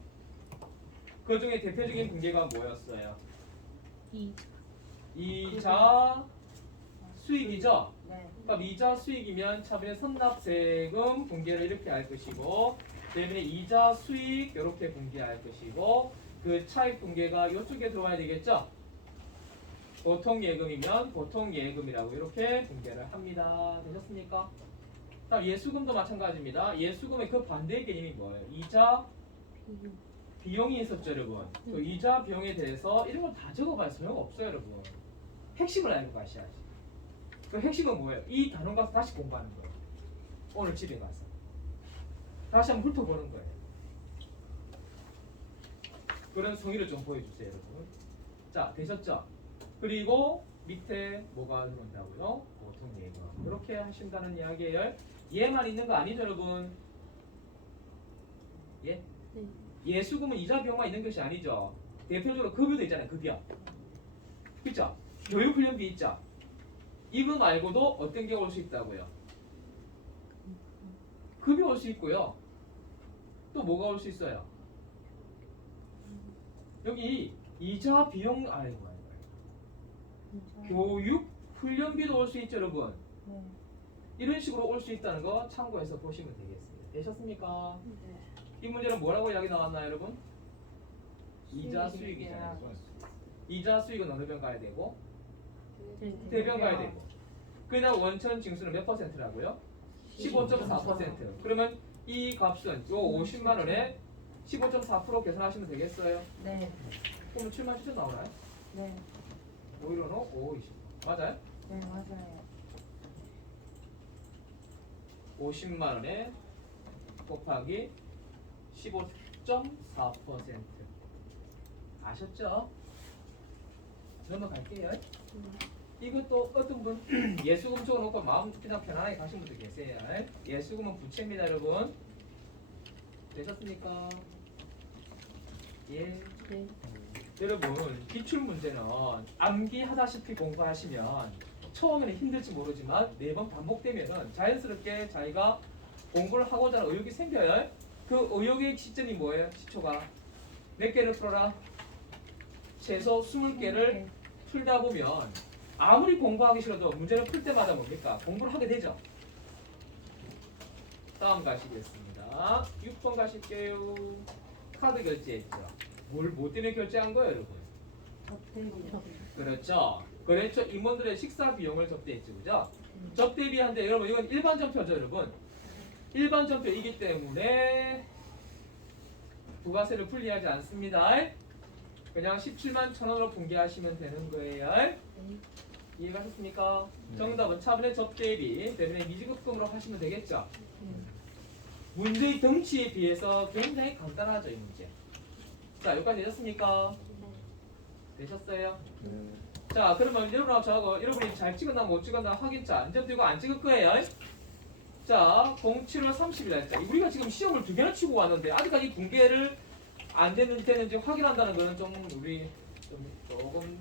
그 중에 대표적인 분계가 뭐였어요? 이자 수익이죠? 네. 그럼 이자 수익이면 차분의 선납세금 분계를 이렇게 할 것이고 대변에 이자 수익 이렇게 분계할 것이고 그 차익 분계가 이쪽에 들어와야 되겠죠? 보통 예금이면 보통 예금이라고 이렇게 분계를 합니다. 되셨습니까? 다음 예수금도 마찬가지입니다. 예수금의 그 반대의 개념이 뭐예요? 이자 비용. 비용이 있었죠, 여러분. 그 이자 비용에 대해서 이런 걸 다 적어봐야 소용없어요, 여러분. 핵심을 알고 가셔야지. 그 핵심은 뭐예요? 이 단원 가서 다시 공부하는 거예요. 오늘 집에 가서 다시 한번 훑어보는 거예요. 그런 성의를 좀 보여주세요, 여러분. 자, 되셨죠? 그리고 밑에 뭐가 들어온다고요? 보통 예금. 이렇게 하신다는 이야기예요. 얘만 있는 거 아니죠, 여러분? 예? 네. 예수금은 이자 비용만 있는 것이 아니죠. 대표적으로 급여도 있잖아요. 급여. 그렇죠? 교육훈련비 있죠. 이거 말고도 어떤 게 올 수 있다고요? 급여 올 수 있고요. 또 뭐가 올 수 있어요? 여기 이자 비용 아이고. 교육 훈련비도 올 수 있죠, 여러분. 네. 이런 식으로 올 수 있다는 거 참고해서 보시면 되겠습니다. 되셨습니까? 네. 이 문제는 뭐라고 이야기 나왔나요, 여러분? 이자 수익이잖아요. 이자 수익은 어느 변 가야 되고 대변 가야 되고. 그다음 원천 징수는 몇 퍼센트라고요? 15.4%. 그러면 이 값은 요 50만 원에 15.4% 계산하시면 되겠어요. 네. 그러면 7만 7천 나오나요? 네. 515, 5, 20. 맞아요? 네, 맞아요. 50만 원에 곱하기 15.4%. 아셨죠? 넘어갈게요. 이것도 어떤 분 예수금 적어놓고 마음 그냥 편안하게 가신 분들 계세요. 예수금은 부채입니다, 여러분. 되셨습니까? 예. 네. 여러분 기출 문제는 암기하다시피 공부하시면 처음에는 힘들지 모르지만 매번 반복되면은 자연스럽게 자기가 공부를 하고자 하는 의욕이 생겨요. 그 의욕의 시점이 뭐예요? 시초가 몇 개를 풀어라? 최소 20개를 풀다 보면 아무리 공부하기 싫어도 문제를 풀 때마다 뭡니까? 공부를 하게 되죠. 다음 가시겠습니다. 6번 가실게요. 카드 결제했죠. 뭐 때문에 결제한 거예요, 여러분? 그렇죠. 그렇죠. 임원들의 식사 비용을 접대했죠, 그죠? 접대비한데 여러분 이건 일반 전표죠, 여러분. 일반 전표이기 때문에 부가세를 분리하지 않습니다. 그냥 17만 1,000원으로 분개하시면 되는 거예요. 이해가셨습니까? 정답은 차분의 접대비 때문에 미지급금으로 하시면 되겠죠. 문제의 덩치에 비해서 굉장히 간단하죠, 이 문제. 자, 여기까지 되셨습니까? 되셨어요? 자, 그러면 여러분하고 저하고 여러분이 잘 찍었나 못 찍었나 확인자 이제 이거 안 찍을 거예요. 자, 07월 30일 날짜. 우리가 지금 시험을 2개나 치고 왔는데 아직까지 분개를 안 되는지 확인한다는 거는 좀 우리 조금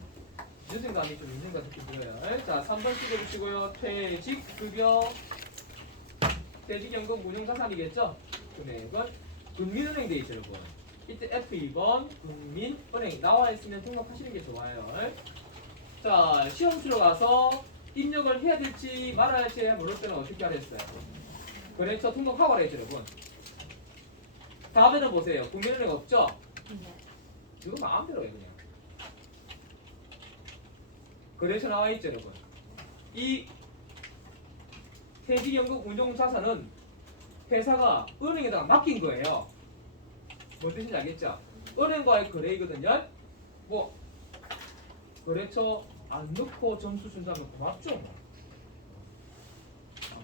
늦은 감이 좀 있는 것 같은 들어요. 자, 3번 찍어주시고요. 퇴직급여, 퇴직연금 운용자산이겠죠? 금액은 국민은행 돼 있죠, 여러분. 이때 F2번 국민은행 나와 있으면 등록하시는 게 좋아요. 자, 시험 치러 가서 입력을 해야 될지 말아야 할지 모를 때는 어떻게 하랬어요? 그래서 등록하고 그랬죠, 여러분. 다음에는 보세요. 국민은행 없죠? 이거 마음대로 해 그냥. 그래서 나와 있죠, 여러분. 이 퇴직연금 운용자산은 회사가 은행에다가 맡긴 거예요. 뭔 뜻인지 알겠죠? 은행과의 거래이거든요. 뭐 거래처 안 넣고 점수 준다면 고맙죠. 뭐.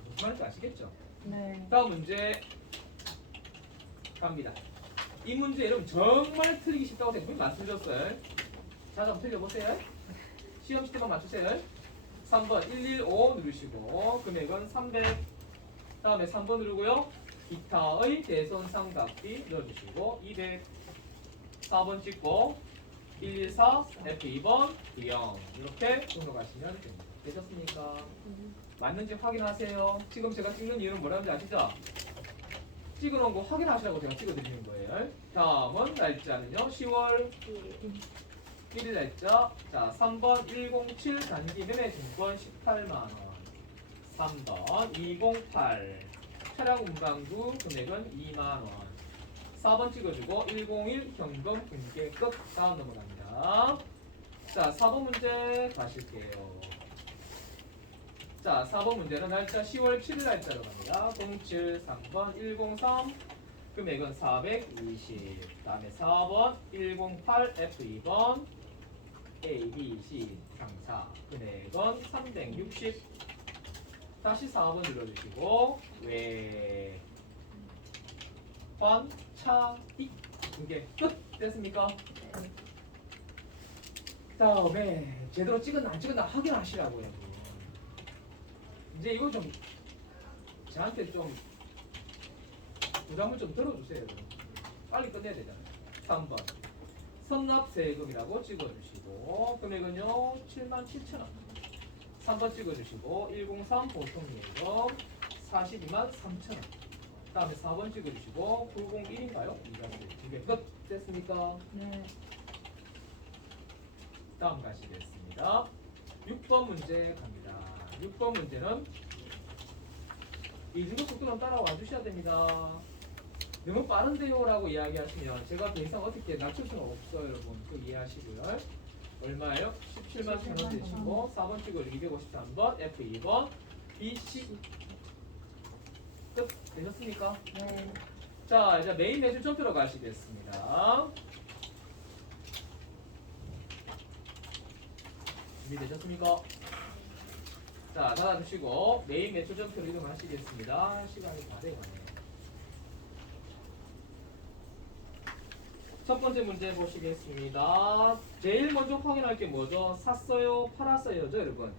무슨 말인지 아시겠죠? 네. 다음 문제 갑니다. 이 문제 여러분 정말 틀리기 쉽다고 제가 분명히 말씀드렸어요. 자, 한번 틀려보세요. 시험 시대만 맞추세요. 3번 115 누르시고 금액은 300. 다음에 3번 누르고요. 기타의 대손상각비 넣어주시고 200. 4번 찍고 114 F2번 비용 이렇게 등록하시면 됩니다. 되셨습니까? 맞는지 확인하세요. 지금 제가 찍는 이유는 뭐라는지 아시죠? 찍어놓은 거 확인하시라고 제가 찍어드리는 거예요. 다음은 날짜는요. 10월 1일 날짜. 자, 3번 107 단기 매매 증권 18만원. 3번 208 차량 운반구 금액은 2만원. 4번 찍어주고 101 현금 분계급. 다음 넘어갑니다. 자, 4번 문제 가실게요. 자, 4번 문제는 날짜 10월 7일 날짜로 갑니다. 07 3번 103 금액은 420. 다음에 4번 108 F2번 A, B, C 상사 금액은 360. 다시 4번 눌러주시고 외 관, 차, 이 이게 끝 됐습니까? 다음에 제대로 찍었나 안 찍었나 확인하시라고요. 이제 이거 좀 저한테 좀 부담을 좀 들어주세요. 빨리 끝내야 되잖아요. 3번 선납세금이라고 찍어주시고 금액은요 77,000원. 3번 찍어주시고 103 보통예금 42만 3천원. 다음에 4번 찍어주시고 901인가요? 이게 끝 됐습니까? 네. 다음 가시겠습니다. 6번 문제 갑니다. 6번 문제는 이 정도 속도는 따라와 주셔야 됩니다. 너무 빠른데요 라고 이야기하시면 제가 더 이상 어떻게 낮출 수는 없어요, 여러분. 그 이해하시고요. 얼마예요? 17만 1,000원 되시고 4번 찍어 253번 F2번 BC 끝 되셨습니까? 네. 자, 이제 메인 매출 점표로 가시겠습니다. 준비되셨습니까? 자, 닫아주시고 메인 매출 점표로 이동하시겠습니다. 시간이 다 돼가네요. 첫 번째 문제 보시겠습니다. 제일 먼저 확인할 게 뭐죠? 샀어요, 팔았어요죠, 여러분?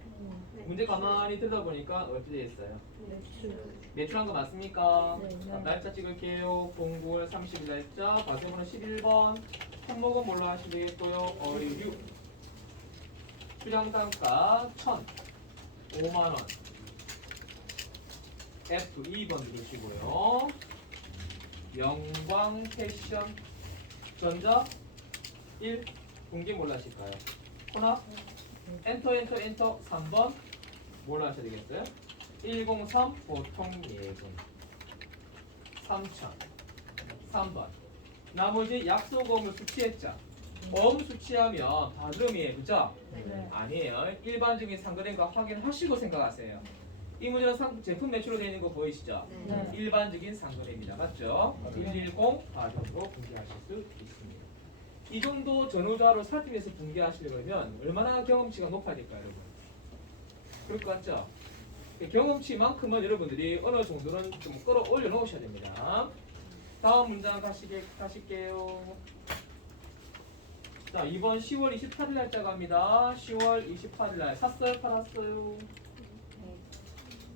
문제 가만히 들여다보니까 어떻게 됐어요? 매출. 매출한 거 맞습니까? 네. 자, 날짜 찍을게요. 09월 30일 날짜, 과세번호 11번. 품목은 뭘로 하시면 되겠고요. 어류. 수량단가 1000. 5만원. F 2번 누르시고요. 영광 패션 전자 1 공개 뭘로 하실까요? 코나 엔터 엔터 엔터 3번 뭘로 하셔야 되겠어요? 103 보통 예금 3,000 3번 나머지 약소금을 수치했죠? 어음 수치하면 반음이에요. 그죠? 네. 아니에요. 일반적인 상거래가 확인하시고 생각하세요. 이 문제는 제품 매출로 되어 있는 거 보이시죠? 네. 일반적인 상거래입니다. 맞죠? 110 과정으로 공개하실 수 있습니다. 이 정도 전후자로 살피면서 공개하시려면 얼마나 경험치가 높아야 될까요, 여러분? 그럴 것 같죠? 경험치만큼은 여러분들이 어느 정도는 좀 끌어올려 놓으셔야 됩니다. 다음 문장 가실게요. 자, 이번 10월 28일 날짜 갑니다. 10월 28일 날 샀어요, 팔았어요?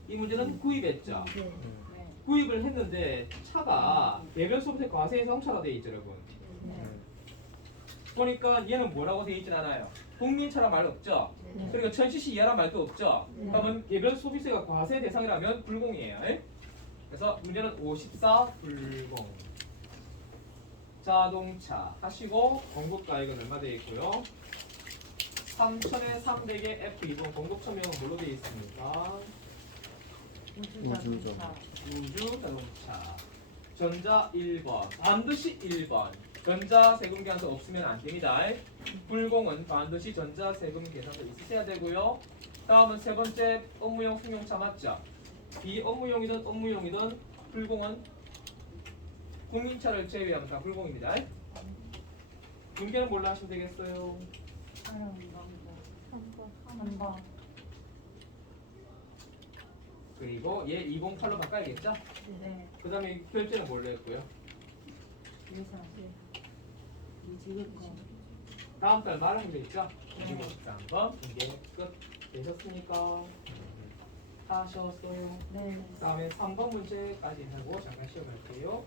이 문제는 구입했죠. 네. 구입을 했는데 차가 개별 소비세 과세 자동차가 되어 있죠, 여러분. 네. 보니까 얘는 뭐라고 되어 있진 않아요. 국민차란 말 없죠. 네. 그리고 1000cc 이하란 말도 없죠. 네. 그러면 개별 소비세가 과세 대상이라면 불공이에요. 그래서 문제는 54 불공. 자동차 하시고 공급가액은 얼마 되어 있고요. 3,000에 300에 F2번 공급 처명은 뭘로 되어 있습니까? 우주 자동차. 우주 자동차. 전자 1번. 반드시 1번. 전자 세금 계산서 없으면 안 됩니다. 불공은 반드시 전자 세금 계산서 있으셔야 되고요. 다음은 세 번째 업무용 승용차 맞죠? 비업무용이든 업무용이든 불공은 국민차를 제외하면 다 불공입니다. 문제는 뭘로 하시면 되겠어요? 촬영 한번 3번. 그리고 얘 208로 바꿔야겠죠? 네. 그 다음에 결제는 뭘로 했고요? 예산. 미지급권. 다음 달 말은 돼 있죠? 네. 23번 공개 끝 되셨습니까? 하셨어요? 네. 다음에 3번 문제까지 하고 잠깐 쉬어갈게요.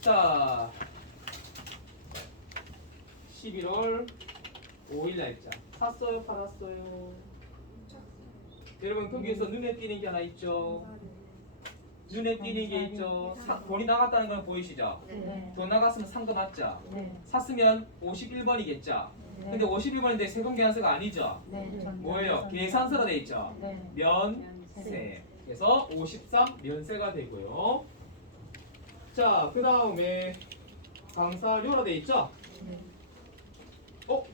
자, 11월 5일 날짜 샀어요, 팔았어요? 여러분 거기에서 눈에 띄는 게 하나 있죠? 눈에 띄는 게 있죠? 돈이 나갔다는 건 보이시죠? 네. 돈 나갔으면 산 거 맞죠? 네. 샀으면 51번이겠죠? 네. 근데 51번인데 세금 계산서가 아니죠? 네. 뭐예요? 계산서가 돼 있죠? 네. 면세. 그래서 53 면세가 되고요. 자, 그 다음에 강사료로 돼 있죠? 네.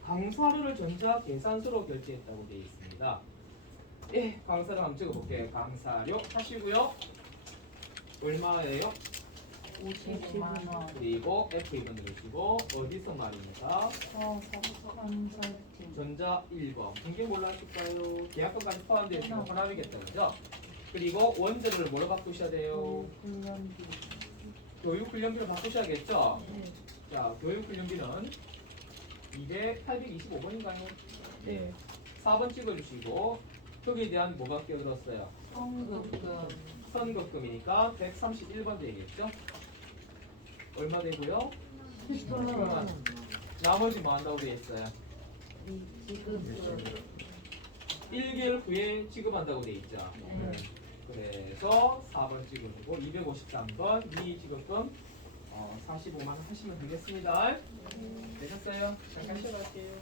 강사료를 전자 계산서로 결제했다고 되어 있습니다. 예, 강사료 한번 찍어볼게요. 강사료 하시고요. 얼마예요? 55만 원. 그리고 F2번 누르시고 어디서 말입니다. 컨설팅. 전자 1번. 분계 뭘로 하실까요? 계약금까지 포함되어 있는 혼합이겠다, 그죠? 그리고 원자료를 뭐로 바꾸셔야 돼요? 훈련비. 교육훈련비로 바꾸셔야겠죠? 네. 자, 교육훈련비는 825번인가요? 네. 4번 찍어주시고 거기에 대한 뭐가 끼어들었어요? 성급금. 선급금이니까 131번 되겠죠? 얼마 되고요? 10만. 나머지 뭐 한다고 되어 있어요? 미지급금. 1개월 후에 지급한다고 되어 있죠? 네. 그래서 4번 찍어주고 253번 미지급금 45만 원 하시면 되겠습니다. 되셨어요? 잠깐 쉬어갈게요.